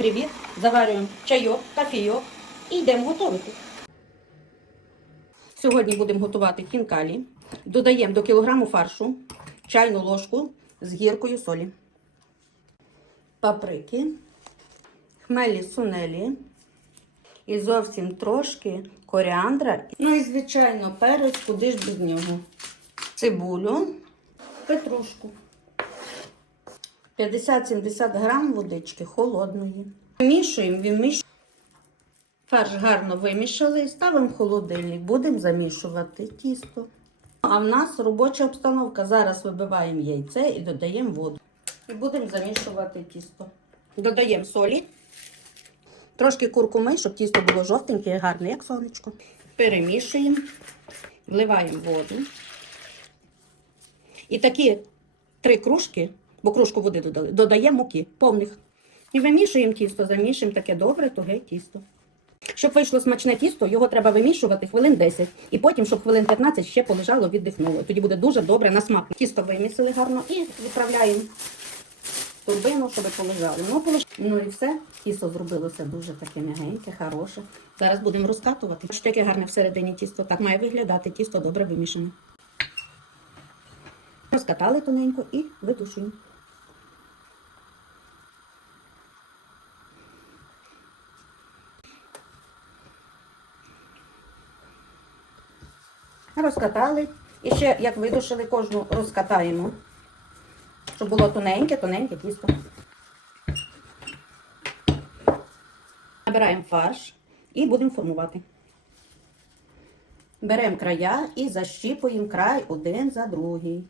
привіт! Заварюємо чайок, кофійок і йдемо готувати. Сьогодні будемо готувати хінкалі. Додаємо до кілограму фаршу чайну ложку з гіркою солі, паприки, хмелі сунелі і зовсім трошки коріандра. Ну і, звичайно, перець, куди ж без нього. Цибулю, петрушку. 50-70 грам водички холодної. Вимішуємо, вимішуємо. Фарш гарно вимішали ставимо в холодильник. Будемо замішувати тісто. А в нас робоча обстановка. Зараз вибиваємо яйце і додаємо воду. І будемо замішувати тісто. Додаємо солі, трошки куркуми, щоб тісто було жовтеньке і гарне, як сонечко. Перемішуємо, вливаємо воду. І такі три кружки, бо кружку води додали, додаємо муки повних. І вимішуємо тісто, замішуємо таке добре, туге тісто. Щоб вийшло смачне тісто, його треба вимішувати хвилин 10. І потім, щоб хвилин 15 ще полежало, віддихнуло. Тоді буде дуже добре на смак. Тісто вимісили гарно і відправляємо в турбину, щоб полежало. Ну, полеж... ну і все. Тісто зробилося дуже таке м'ягеньке, хороше. Зараз будемо розкатувати. Ось таке гарне всередині тісто. Так має виглядати. Тісто добре вимішане. Розкатали тоненько і видушуємо. Розкатали. І ще, як видушили, кожну розкатаємо, щоб було тоненьке, тоненьке тісто. Набираємо фарш і будемо формувати. Беремо края і защіпуємо край один за другий.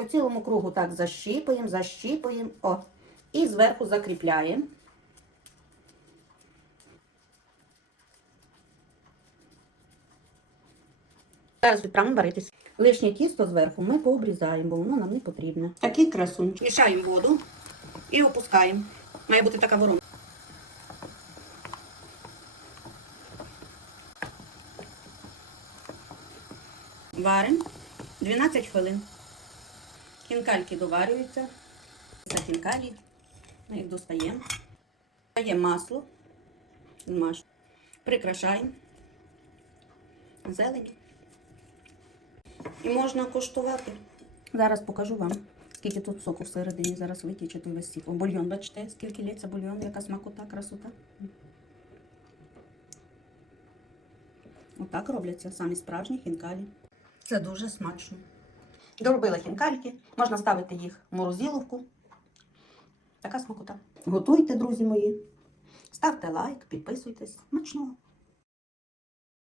По цілому кругу так защіпуємо, защіпуємо, о, і зверху закріпляємо. Зараз відправимо варитись. Лишнє тісто зверху ми пообрізаємо, бо воно нам не потрібне. Такий красунчик. Мішаємо воду і опускаємо. Має бути така воронка. Варимо 12 хвилин. Хінкальки доварюються. Це хінкалі. Ми їх достаємо. Даємо масло. Прикрашаємо. Зелень. І можна коштувати. Зараз покажу вам, скільки тут соку всередині зараз витіче той весь сік. Бульйон, бачите, скільки лється бульйон, яка смакота, красота. Отак робляться самі справжні хінкалі. Це дуже смачно. Доробила хінкальки, можна ставити їх в морозиловку. Така смакота. Готуйте, друзі мої. Ставте лайк, підписуйтесь. Смачного!